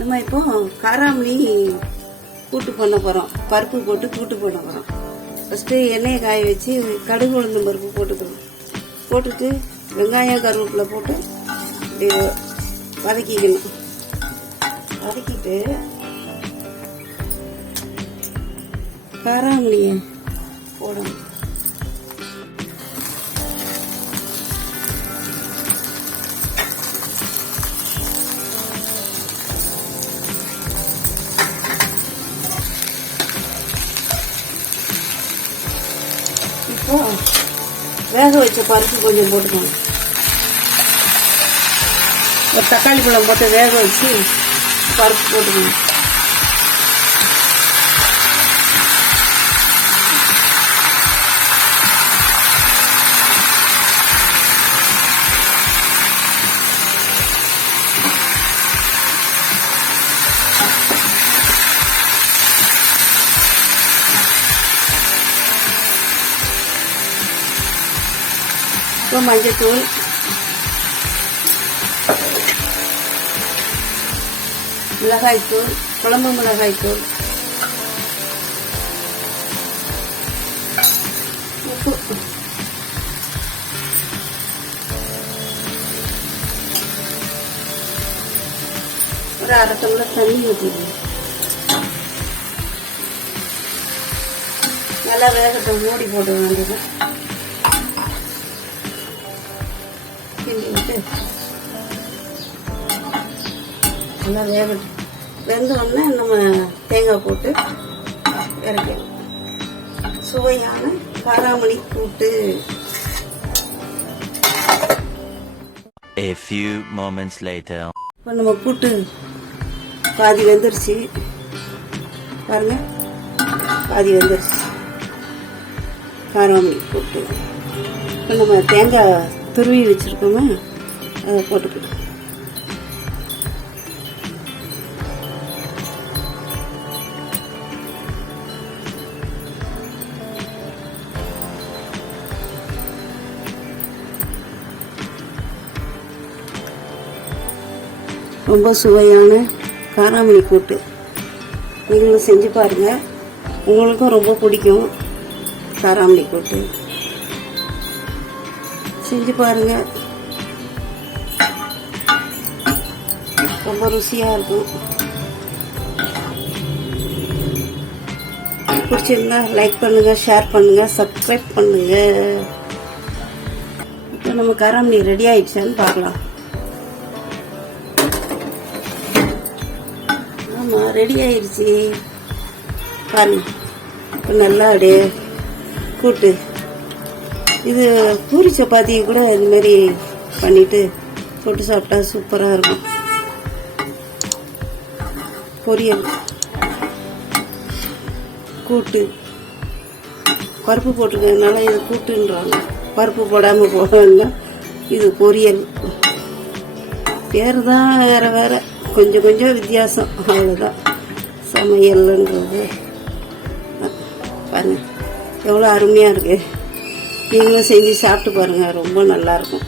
நம்ம இப்போ காராமணி கூட்டு பண்ண போகிறோம். பருப்பு போட்டு கூட்டு பண்ண போகிறோம். ஃபஸ்ட்டு எண்ணெயை காய வச்சு கடுகு உளுந்தம் பருப்பு போட்டுக்கிறோம். போட்டுட்டு வெங்காயம் கருவேப்பிலை போட்டு வதக்கிக்கணும். வதக்கிட்டு காராமணியை போடணும். இப்போ வேக வச்ச பருப்பு கொஞ்சம் போட்டுக்கணும். ஒரு தக்காளி பழம் போட்டு வேக வச்சு பருப்பு போட்டுக்கணும். இப்போ மஞ்சத்தூள், மிளகாய்த்தூள், குழம்பு மிளகாய்த்தூள், உப்பு, ஒரு அரை டம்ளர் தண்ணி ஊற்றிடுவோம். நல்லா வேகட்டும். மூடி போட வேண்டியது. நல்லா வேகட்டும். வெந்தோடனே நம்ம தேங்காய் போட்டு இறக்கணும். சுவையான காராமணி கூட்டு. A few moments later. இப்போ நம்ம கூட்டு பாதி வெந்துருச்சு பாருங்க. பாதி வெந்துருச்சு காராமணி கூட்டு. இப்போ நம்ம தேங்காய் துருவி வச்சிருக்கோமே அதை போட்டுக்கிட்டோம். ரொம்ப சுவையான காராமணி கூட்டு நீங்களும் செஞ்சு பாருங்க. உங்களுக்கும் ரொம்ப பிடிக்கும் காராமணி கூட்டு. செஞ்சு பாருங்க. ரொம்ப ருசியா இருக்கும். பிடிச்சிருந்தா லைக் பண்ணுங்க, ஷேர் பண்ணுங்க, சப்ஸ்கிரைப் பண்ணுங்க. இப்போ நம்ம காராமணி ரெடி ஆயிடுச்சான்னு பார்க்கலாம். ஆமா, ரெடி ஆயிடுச்சு பாருங்க. இப்போ நல்லா அப்படியே கூட்டு. இது பூரி சப்பாத்தி கூட இது மாதிரி பண்ணிட்டு போட்டு சாப்பிட்டா சூப்பராக இருக்கும். பொரியல், கூட்டு, பருப்பு போட்டிருக்கிறதுனால இது கூட்டுன்றாங்க. பருப்பு போடாமல் போடணும்னா இது பொரியல். பேர் தான் வேற வேற, கொஞ்சம் கொஞ்சம் வித்தியாசம், அவ்வளோதான். சமையல்ன்றது பாருங்க எவ்வளோ அருமையாக இருக்கு. நீங்களும் செஞ்சு சாப்பிட்டு பாருங்க. ரொம்ப நல்லா இருக்கும்.